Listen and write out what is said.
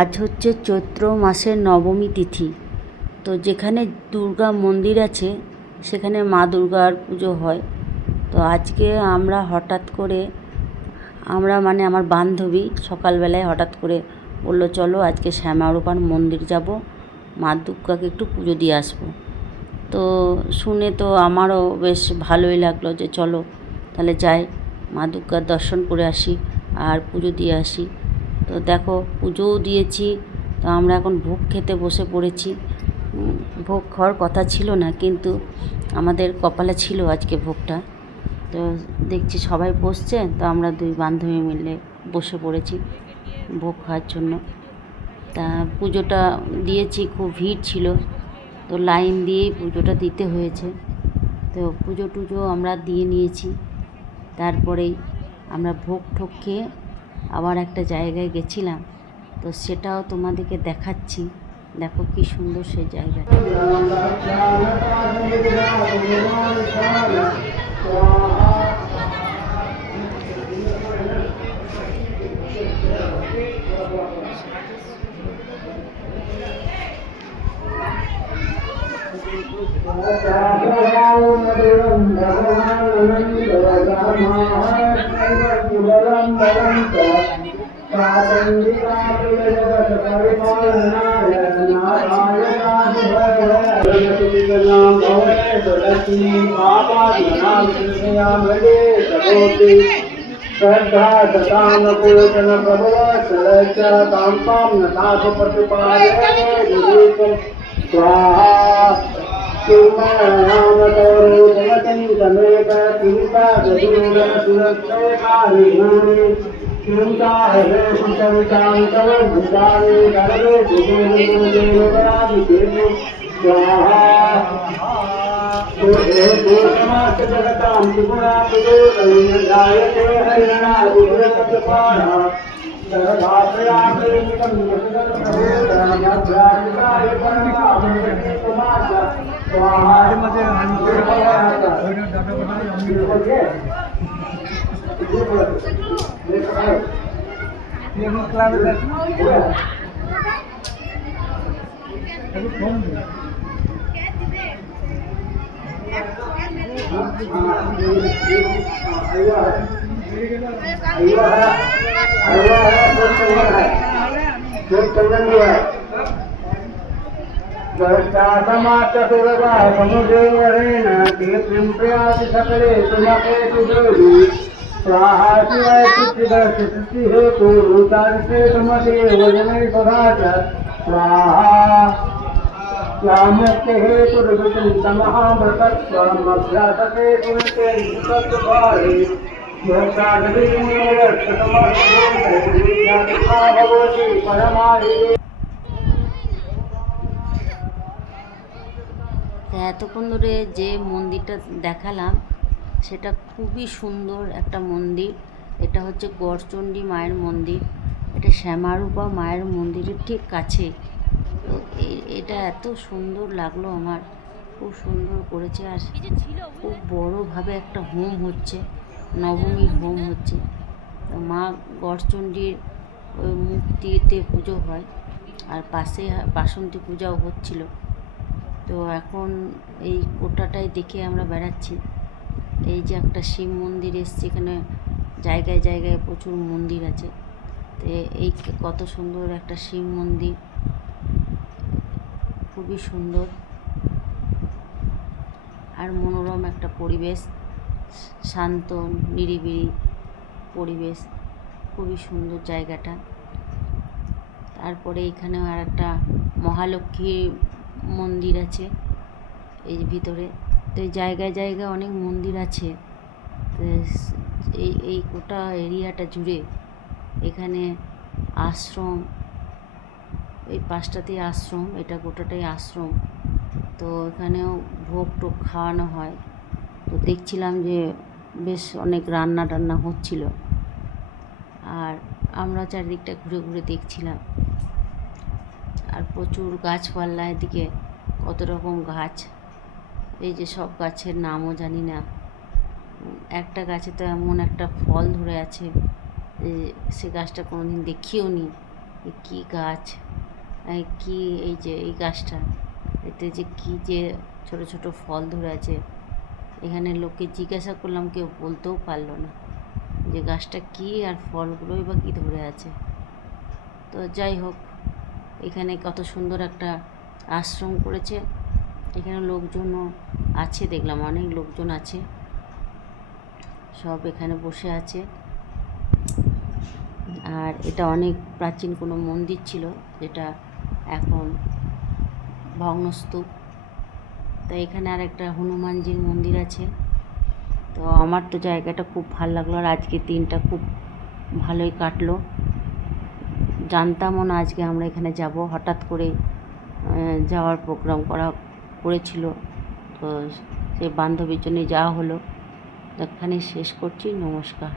আজ হচ্ছে চৈত্র মাসের নবমী তিথি। তো যেখানে দুর্গা মন্দির আছে সেখানে মা দুর্গার পুজো হয়। তো আজকে আমরা হঠাৎ করে মানে আমার বান্ধবী সকালবেলায় হঠাৎ করে বললো, চলো আজকে শ্যামারূপার মন্দির যাব, মা দুর্গাকে একটু পুজো দিয়ে আসবো। তো শুনে তো আমারও বেশ ভালোই লাগলো যে চলো তাহলে যাই, মা দুর্গার দর্শন করে আসি আর পুজো দিয়ে আসি। তো দেখো পুজোও দিয়েছি। তো আমরা এখন ভোগ খেতে বসে পড়েছি। ভোগ খাওয়ার কথা ছিল না, কিন্তু আমাদের কপালে ছিল আজকে ভোগটা। তো দেখছি সবাই বসছে, তো আমরা দুই বান্ধবী মিলে বসে পড়েছি ভোগ খাওয়ার জন্য। তা পুজোটা দিয়েছি, খুব ভিড় ছিল, তো লাইন দিয়েই পুজোটা দিতে হয়েছে। তো পুজো টুজো আমরা দিয়ে নিয়েছি। তারপরেই আমরা ভোগ ঠোক খেয়ে আবার একটা জায়গায় গেছিলাম, তো সেটাও তোমাদেরকে দেখাচ্ছি। দেখো কি সুন্দর সেই জায়গাটা। श्रद्धा सतामपूजन प्रभव ताम ताम नाथ प्रतिपादय स्वाहा किमेक किंका गदूर सुरक्षेकारिणी किंका हरे सुचरितांतव भूतानि करवे देवरादिदेव स्वाहा जगतां त्रिपुरापदो जायते हरिणादिपुरतपाणः सर्वाश्रयाप्रेमिकं जगदप्रभूतमध्यात्मिकाय परमात्मने समाज स्वाहा समुदेवरेण तीर्थं प्रयाति सकले सुमकेतु देवी स्वाहा शिवाय सिद्धि हेतु रूतार्थे तुमते वजने सदा च स्वाहा स्वामुक्ते हेतु महाव्रतत्वमभ्यासते पुनते निकटभारे भवति परमाहि। এতক্ষণ ধরে যে মন্দিরটা দেখালাম সেটা খুবই সুন্দর একটা মন্দির। এটা হচ্ছে গড়চণ্ডী মায়ের মন্দির। এটা শ্যামারূপা মায়ের মন্দিরের ঠিক কাছে। তো এটা এত সুন্দর লাগলো আমার, খুব সুন্দর করেছে। আর খুব বড়োভাবে একটা হোম হচ্ছে, নবমীর হোম হচ্ছে। তো মা গড়চণ্ডীর ওই মূর্তিতে পুজো হয়, আর পাশে বাসন্তী পূজাও হচ্ছিল। তো এখন এই কোটাটাই দেখে আমরা বেড়াচ্ছি। এই যে একটা শিব মন্দির এসছে, এখানে জায়গায় জায়গায় প্রচুর মন্দির আছে। তো এই কত সুন্দর একটা শিব মন্দির, খুবই সুন্দর আর মনোরম একটা পরিবেশ, শান্ত নিরিবিলি পরিবেশ, খুবই সুন্দর জায়গাটা। তারপরে এখানেও আর একটা মহালক্ষ্মীর মন্দির আছে এই ভিতরে। তো এই জায়গায় জায়গায় অনেক মন্দির আছে। তো এই গোটা এরিয়াটা জুড়ে এখানে আশ্রম, এই পাঁচটাতেই আশ্রম, এটা গোটাটাই আশ্রম। তো এখানেও ভোগ টোগ খাওয়ানো হয়। তো দেখছিলাম যে বেশ অনেক রান্না টান্না হচ্ছিল, আর আমরা চারিদিকটা ঘুরে ঘুরে দেখছিলাম। আর প্রচুর গাছপালা, এদিকে কত রকম গাছ, এই যে সব গাছের নামও জানি না। একটা গাছে তো এমন একটা ফল ধরে আছে, সে গাছটা কোনোদিন দেখিও নি। কী গাছ, কি এই যে এই গাছটা, এতে যে কি যে ছোট ছোট ফল ধরে আছে। এখানে লোককে জিজ্ঞাসা করলাম, কেউ বলতেও পারলো না যে গাছটা কী আর ফলগুলোই বা কী ধরে আছে। তো যাই হোক, এখানে কত সুন্দর একটা আশ্রম করেছে। এখানে লোকজনও আছে, দেখলাম অনেক লোকজন আছে, সব এখানে বসে আছে। আর এটা অনেক প্রাচীন কোনো মন্দির ছিল, যেটা এখন ভগ্নস্তূপ। তো এখানে আর একটা হনুমানজির মন্দির আছে। তো আমার তো জায়গাটা খুব ভালো লাগলো, আর আজকে দিনটা খুব ভালোই কাটলো। জানতামও না আজকে আমরা এখানে যাব, হঠাৎ করে যাওয়ার প্রোগ্রাম করেছিল। তো সেই বান্ধবীর জন্যে যাওয়া হলো। এখানে শেষ করছি, নমস্কার।